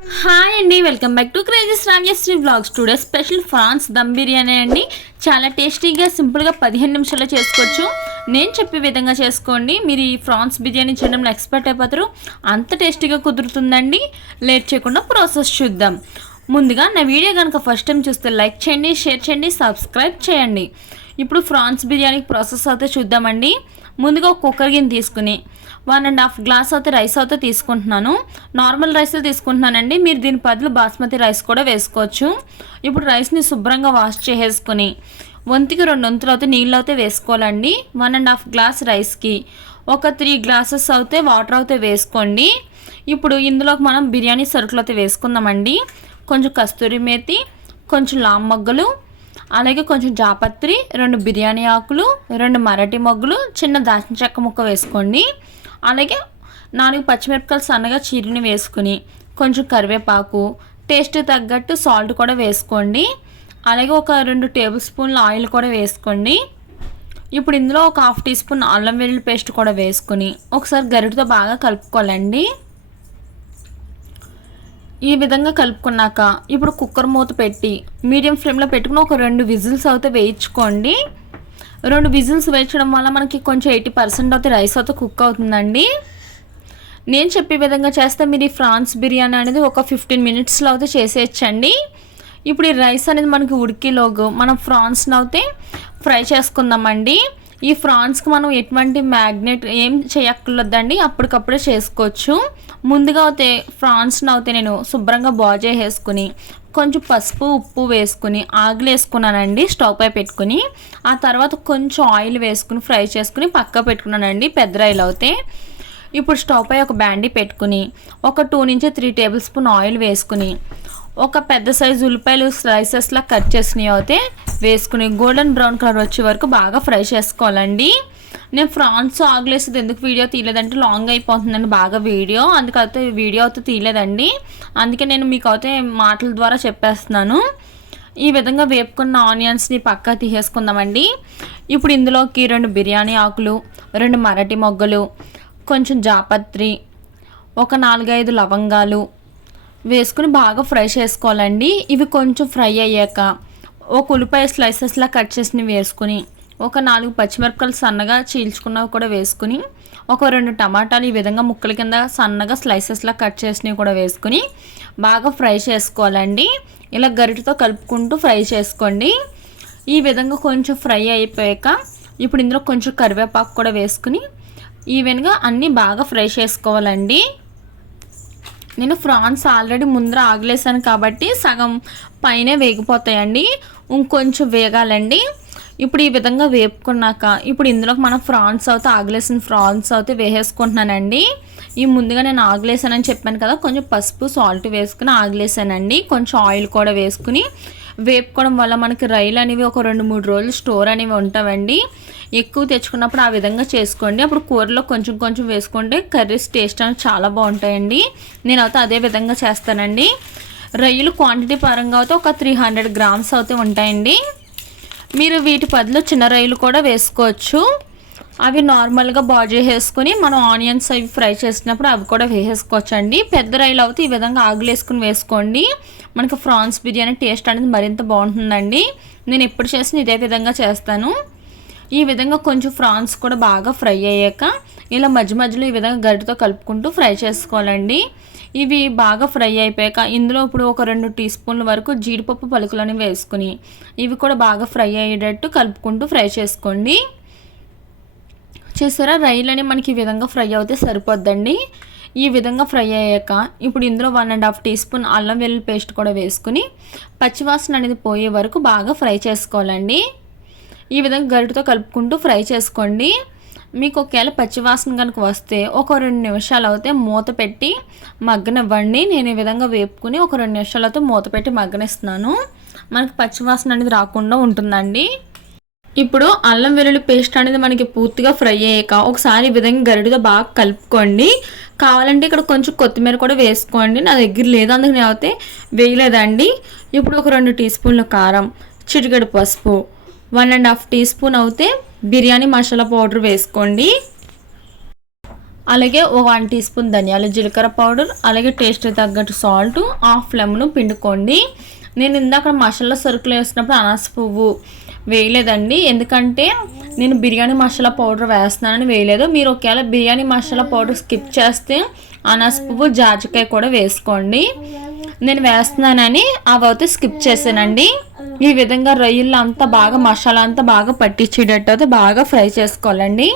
Hi అండి welcome back to crazy Shravyasri vlogs today special prawns dum biryani అండి. చాలా టేస్టీగా సింపుల్గా పదిహేను నిమిషాల్లో చేసుకోవచ్చు. నేను చెప్పే విధంగా చేసుకోండి. మీరు ఈ ఫ్రాన్స్ బిర్యానీ చేయడంలో ఎక్స్పర్ట్ అయిపోతారు. అంత టేస్టీగా కుదురుతుందండి. లేట్ చేయకుండా ప్రాసెస్ చూద్దాం. ముందుగా నా వీడియో కనుక ఫస్ట్ టైం చూస్తే లైక్ చేయండి షేర్ చేయండి సబ్స్క్రైబ్ చేయండి. ఇప్పుడు ఫ్రాన్స్ బిర్యానీ ప్రాసెస్ అయితే చూద్దామండి. ముందుగా ఒక కుక్కర్ గిన్నె తీసుకుని వన్ అండ్ హాఫ్ గ్లాస్ అయితే రైస్ అయితే తీసుకుంటున్నాను. నార్మల్ రైస్ తీసుకుంటున్నానండి. మీరు దీని బదులు బాస్మతి రైస్ కూడా వేసుకోవచ్చు. ఇప్పుడు రైస్ని శుభ్రంగా వాష్ చేసేసుకొని వంతికి రెండు వంతులు అయితే నీళ్ళు అయితే వేసుకోవాలండి. వన్ అండ్ హాఫ్ గ్లాస్ రైస్కి ఒక త్రీ గ్లాసెస్ అయితే వాటర్ అయితే వేసుకోండి. ఇప్పుడు ఇందులోకి మనం బిర్యానీ సరుకులు అయితే వేసుకుందామండి. కొంచెం కస్తూరి మేతి కొంచెం లామ్ మొగ్గలు అలాగే కొంచెం జాపత్రి రెండు బిర్యానీ ఆకులు రెండు మరటి మొగ్గులు చిన్న దాచిన చెక్క ముక్క వేసుకోండి. అలాగే నాలుగు పచ్చిమిరపకాయలు సన్నగా చీరిని వేసుకుని కొంచెం కరివేపాకు టేస్ట్ తగ్గట్టు సాల్ట్ కూడా వేసుకోండి. అలాగే ఒక రెండు టేబుల్ స్పూన్ల ఆయిల్ కూడా వేసుకోండి. ఇప్పుడు ఇందులో ఒక హాఫ్ టీ స్పూన్ అల్లం వెల్లుల్లి పేస్ట్ కూడా వేసుకుని ఒకసారి గరిటతో బాగా కలుపుకోవాలండి. ఈ విధంగా కలుపుకున్నాక ఇప్పుడు కుక్కర్ మూత పెట్టి మీడియం ఫ్లేమ్లో పెట్టుకుని ఒక రెండు విజిల్స్ అయితే వేయించుకోండి. రెండు విజిల్స్ వేయించడం వల్ల మనకి కొంచెం ఎయిటీ పర్సెంట్ అయితే రైస్ అయితే కుక్ అవుతుందండి. నేను చెప్పే విధంగా చేస్తే మీరు ఈ ఫ్రాన్స్ బిర్యానీ అనేది ఒక ఫిఫ్టీన్ మినిట్స్లో అయితే చేసేయచ్చండి. ఇప్పుడు ఈ రైస్ అనేది మనకి ఉడికిలోగు మనం ఫ్రాన్స్ని అయితే ఫ్రై చేసుకుందామండి. ఈ ఫ్రాన్స్కి మనం ఎటువంటి మ్యాగ్నెట్ ఏం చేయక్కర్లేదండి అప్పటికప్పుడే చేసుకోవచ్చు. ముందుగా అయితే ఫ్రాన్స్ని అయితే నేను శుభ్రంగా బాగు చేసేసుకుని కొంచెం పసుపు ఉప్పు వేసుకుని ఆగిలు వేసుకున్నానండి స్టవ్ పై పెట్టుకుని ఆ తర్వాత కొంచెం ఆయిల్ వేసుకుని ఫ్రై చేసుకుని పక్క పెట్టుకున్నానండి పెద్ద రైలు అయితే. ఇప్పుడు స్టవ్ పై ఒక బ్యాండీ పెట్టుకుని ఒక టూ నుంచి త్రీ టేబుల్ స్పూన్ ఆయిల్ వేసుకుని ఒక పెద్ద సైజు ఉల్లిపాయలు స్లైసెస్లా కట్ చేసినవి అయితే వేసుకుని గోల్డెన్ బ్రౌన్ కలర్ వచ్చే వరకు బాగా ఫ్రై చేసుకోవాలండి. నేను ఫ్రాన్స్ ఆగలేసేది ఎందుకు వీడియో తీయలేదంటే లాంగ్ అయిపోతుందండి బాగా వీడియో అందుకైతే వీడియో అయితే తీయలేదండి. అందుకే నేను మీకు అయితే మాటల ద్వారా చెప్పేస్తున్నాను. ఈ విధంగా వేపుకున్న ఆనియన్స్ని పక్కా తీసేసుకుందామండి. ఇప్పుడు ఇందులోకి రెండు బిర్యానీ ఆకులు రెండు మరటి మొగ్గలు కొంచెం జాపత్రి ఒక నాలుగైదు లవంగాలు వేసుకుని బాగా ఫ్రై చేసుకోవాలండి. ఇవి కొంచెం ఫ్రై అయ్యాక ఒక ఉల్లిపాయ స్లైసెస్లా కట్ చేసినవి వేసుకుని ఒక నాలుగు పచ్చిమిరపకాయలు సన్నగా చీల్చుకున్నవి కూడా వేసుకుని ఒక రెండు టమాటాలు ఈ విధంగా ముక్కల కింద సన్నగా స్లైసెస్లా కట్ చేసినవి కూడా వేసుకుని బాగా ఫ్రై చేసుకోవాలండి. ఇలా గరిటతో కలుపుకుంటూ ఫ్రై చేసుకోండి. ఈ విధంగా కొంచెం ఫ్రై అయిపోయాక ఇప్పుడు ఇందులో కొంచెం కరివేపాకు కూడా వేసుకుని ఈవెన్గా అన్నీ బాగా ఫ్రై చేసుకోవాలండి. నేను ఫ్రాన్స్ ఆల్రెడీ ముందర ఆగలేసాను కాబట్టి సగం పైనే వేగిపోతాయండి. ఇంకొంచెం వేగాలండి. ఇప్పుడు ఈ విధంగా వేపుకున్నాక ఇప్పుడు ఇందులోకి మనం ఫ్రాన్స్ అయితే ఆగలేసిన ఫ్రాన్స్ అయితే వేసేసుకుంటున్నానండి. ఈ ముందుగా నేను ఆగలేసానని చెప్పాను కదా కొంచెం పసుపు సాల్ట్ వేసుకుని ఆగలేసానండి కొంచెం ఆయిల్ కూడా వేసుకుని వేపుకోవడం వల్ల మనకి రైలు అనేవి ఒక రెండు మూడు రోజులు స్టోర్ అనేవి ఉంటామండి ఎక్కువ తెచ్చుకున్నప్పుడు ఆ విధంగా చేసుకోండి. అప్పుడు కూరలో కొంచెం కొంచెం వేసుకుంటే కర్రీస్ టేస్ట్ అనేది చాలా బాగుంటాయండి. నేనైతే అదే విధంగా చేస్తానండి. రొయ్యలు క్వాంటిటీ పరంగా అయితే ఒక త్రీ హండ్రెడ్ గ్రామ్స్ అయితే ఉంటాయండి. మీరు వీటి బదులు చిన్న రొయ్యలు కూడా వేసుకోవచ్చు. అవి నార్మల్గా బాజీ వేసుకుని మనం ఆనియన్స్ అవి ఫ్రై చేసినప్పుడు అవి కూడా వేసేసుకోవచ్చండి. పెద్ద రైలు అయితే ఈ విధంగా ఆగులు వేసుకుని వేసుకోండి. మనకి ఫ్రాన్స్ బిర్యానీ టేస్ట్ అనేది మరింత బాగుంటుందండి. నేను ఎప్పుడు చేసిన ఇదే విధంగా చేస్తాను. ఈ విధంగా కొంచెం ఫ్రాన్స్ కూడా బాగా ఫ్రై అయ్యాక ఇలా మధ్య మధ్యలో ఈ విధంగా గరిటతో కలుపుకుంటూ ఫ్రై చేసుకోవాలండి. ఇవి బాగా ఫ్రై అయిపోయాక ఇందులో ఇప్పుడు ఒక రెండు టీ స్పూన్ల వరకు జీడిపప్పు పలుకులని వేసుకుని ఇవి కూడా బాగా ఫ్రై అయ్యేటట్టు కలుపుకుంటూ ఫ్రై చేసుకోండి. చూసారా అనేవి మనకి ఈ విధంగా ఫ్రై అవుతే సరిపోద్దండి. ఈ విధంగా ఫ్రై అయ్యాక ఇప్పుడు ఇందులో one and half tea spoon అల్లం వెల్లుల్లి పేస్ట్ కూడా వేసుకుని పచ్చివాసన అనేది పోయే వరకు బాగా ఫ్రై చేసుకోవాలండి. ఈ విధంగా గరిటతో కలుపుకుంటూ ఫ్రై చేసుకోండి. మీకు ఒకవేళ పచ్చివాసన కనుక వస్తే ఒక రెండు నిమిషాలు అయితే మూత పెట్టి మగ్గనివ్వండి. నేను ఈ విధంగా వేపుకుని ఒక రెండు నిమిషాలు అయితే మూత పెట్టి మగ్గనిస్తున్నాను. మనకి పచ్చివాసన అనేది రాకుండా ఉంటుందండి. ఇప్పుడు అల్లం వెల్లుల్లి పేస్ట్ అనేది మనకి పూర్తిగా ఫ్రై అయ్యాక ఒకసారి ఈ విధంగా గరిటితో బాగా కలుపుకోండి. కావాలంటే ఇక్కడ కొంచెం కొత్తిమీర కూడా వేసుకోండి. నా దగ్గర లేదు అందుకు నేను అయితే వేయలేదండి. ఇప్పుడు ఒక రెండు టీ స్పూన్ల కారం చిటికెడు పసుపు one and half tea spoon అయితే బిర్యానీ మసాలా పౌడర్ వేసుకోండి. అలాగే ఒక వన్ టీ స్పూన్ ధనియాల జీలకర్ర పౌడర్ అలాగే టేస్ట్ తగ్గట్టు సాల్ట్ హాఫ్ లెమన్ పిండుకోండి. నేను ఇందాక మసాలా సరుకులు వేసినప్పుడు అనాస పువ్వు వేయలేదండి. ఎందుకంటే నేను బిర్యానీ మసాలా పౌడర్ వేస్తున్నానని వేయలేదు. మీరు ఒకవేళ బిర్యానీ మసాలా పౌడర్ స్కిప్ చేస్తే అనాస పువ్వు జాజికాయ కూడా వేసుకోండి. నేను వేస్తున్నానని అవైతే స్కిప్ చేశానండి. ఈ విధంగా రొయ్యలు అంతా బాగా మసాలా అంతా బాగా పట్టించేటట్టు అయితే బాగా ఫ్రై చేసుకోవాలండి.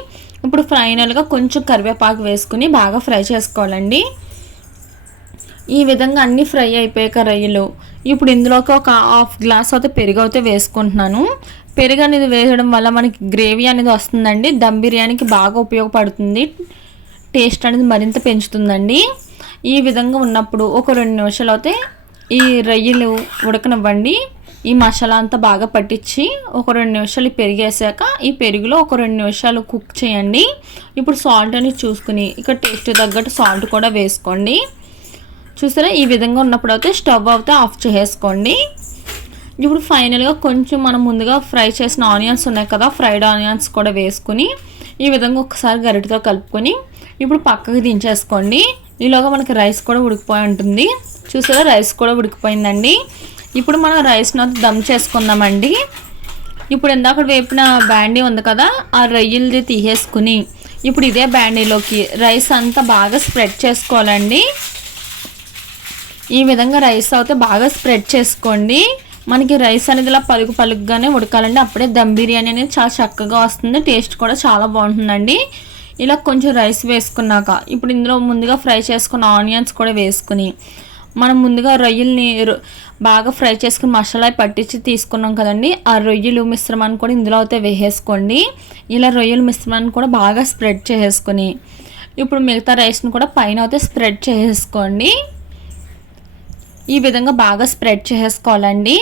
ఇప్పుడు ఫైనల్గా కొంచెం కరివేపాకు వేసుకుని బాగా ఫ్రై చేసుకోవాలండి. ఈ విధంగా అన్నీ ఫ్రై అయిపోయాక రొయ్యలు ఇప్పుడు ఇందులోకి ఒక హాఫ్ గ్లాస్ అయితే పెరుగు అయితే వేసుకుంటున్నాను. పెరుగు అనేది వేయడం వల్ల మనకి గ్రేవీ అనేది వస్తుందండి. దమ్ బిర్యానీకి బాగా ఉపయోగపడుతుంది. టేస్ట్ అనేది మరింత పెంచుతుందండి. ఈ విధంగా ఉన్నప్పుడు ఒక రెండు నిమిషాలు అయితే ఈ రొయ్యలు ఉడకనివ్వండి. ఈ మసాలా అంతా బాగా పట్టించి ఒక రెండు నిమిషాలు పెరిగేసాక ఈ పెరుగులో ఒక రెండు నిమిషాలు కుక్ చేయండి. ఇప్పుడు సాల్ట్ అనేది చూసుకుని ఇక టేస్ట్ తగ్గట్టు సాల్ట్ కూడా వేసుకోండి. చూసారా? ఈ విధంగా ఉన్నప్పుడు అయితే స్టవ్ అయితే ఆఫ్ చేసేసుకోండి ఇప్పుడు ఫైనల్గా కొంచెం మనం ముందుగా ఫ్రై చేసిన ఆనియన్స్ ఉన్నాయి కదా ఫ్రైడ్ ఆనియన్స్ కూడా వేసుకుని ఈ విధంగా ఒకసారి గరిటతో కలుపుకొని ఇప్పుడు పక్కకి దించేసుకోండి. ఈలోగా మనకి రైస్ కూడా ఉడికిపోయి ఉంటుంది. చూసారా? రైస్ కూడా ఉడికిపోయిందండి. ఇప్పుడు మనం రైస్ను దమ్ చేసుకుందామండి. ఇప్పుడు ఇందాక వేపిన బ్యాండీ ఉంది కదా ఆ రొయ్యలది తీసేసుకుని ఇప్పుడు ఇదే బ్యాండీలోకి రైస్ అంతా బాగా స్ప్రెడ్ చేసుకోవాలండి. ఈ విధంగా రైస్ అయితే బాగా స్ప్రెడ్ చేసుకోండి. మనకి రైస్ అనేది ఇలా పలుకు పలుకుగానే ఉడకాలండి. అప్పుడే దమ్ బిర్యానీ అనేది చాలా చక్కగా వస్తుంది. టేస్ట్ కూడా చాలా బాగుంటుందండి. ఇలా కొంచెం రైస్ వేసుకున్నాక ఇప్పుడు ఇందులో ముందుగా ఫ్రై చేసుకున్న ఆనియన్స్ కూడా వేసుకుని మనం ముందుగా రొయ్యల్ని రొ- బాగా ఫ్రై చేసుకుని మసాలా పట్టించి తీసుకున్నాం కదండి. ఆ రొయ్యలు మిశ్రమాన్ని కూడా ఇందులో అయితే వేసేసుకోండి. ఇలా రొయ్యల మిశ్రమాన్ని కూడా బాగా స్ప్రెడ్ చేసేసుకొని ఇప్పుడు మిగతా రైస్ని కూడా పైన అయితే స్ప్రెడ్ చేసేసుకోండి ఈ విధంగా బాగా స్ప్రెడ్ చేసుకోవాలండి.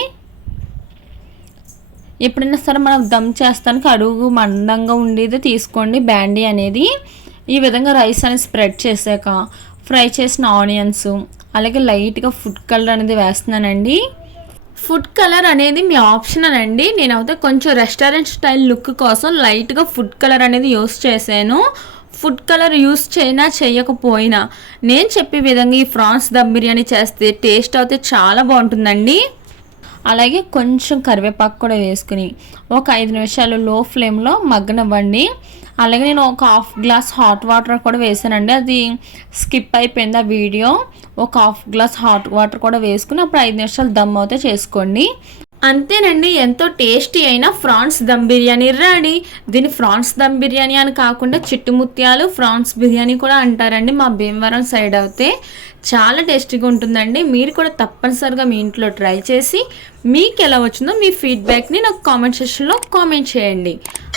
ఎప్పుడైనా సరే మనం దమ్ చేస్తానికి అడుగు మందంగా ఉండేది తీసుకోండి. బ్యాండీ అనేది ఈ విధంగా రైస్ అనేది స్ప్రెడ్ చేశాక ఫ్రై చేసిన ఆనియన్స్ అలాగే లైట్గా ఫుడ్ కలర్ అనేది వేస్తున్నానండి. ఫుడ్ కలర్ అనేది మీ ఆప్షన్ అండి నేనైతే కొంచెం రెస్టారెంట్ స్టైల్ లుక్ కోసం లైట్గా ఫుడ్ కలర్ అనేది యూస్ చేశాను. ఫుడ్ కలర్ యూస్ చేయినా చేయకపోయినా నేను చెప్పే విధంగా ఈ ఫ్రాన్స్ దమ్ బిర్యానీ చేస్తే టేస్ట్ అయితే చాలా బాగుంటుందండి. అలాగే కొంచెం కరివేపాకు కూడా వేసుకుని ఒక ఐదు నిమిషాలు లో ఫ్లేమ్లో మగ్గనివ్వండి. అలాగే నేను ఒక హాఫ్ గ్లాస్ హాట్ వాటర్ కూడా వేసానండి. అది స్కిప్ అయిపోయింది ఆ వీడియో. ఒక హాఫ్ గ్లాస్ హాట్ వాటర్ కూడా వేసుకుని అప్పుడు ఐదు నిమిషాలు దమ్ అయితే చేసుకోండి. అంతేనండి ఎంతో టేస్టీ అయిన ఫ్రాన్స్ దమ్ బిర్యానీ. రెడీ దీని ఫ్రాన్స్ దమ్ బిర్యానీ అని కాకుండా చిట్టుముత్యాలు ఫ్రాన్స్ బిర్యానీ కూడా అంటారండి మా భీమవరం సైడ్ అయితే. చాలా టేస్టీగా ఉంటుందండి. మీరు కూడా తప్పనిసరిగా మీ ఇంట్లో ట్రై చేసి మీకు ఎలా వచ్చిందో మీ ఫీడ్బ్యాక్ని నాకు కామెంట్ సెక్షన్లో కామెంట్ చేయండి.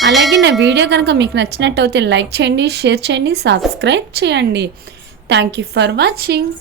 అలాగే నా వీడియో కనుక మీకు నచ్చినట్టయితే లైక్ చేయండి షేర్ చేయండి సబ్స్క్రైబ్ చేయండి. Thank you for watching.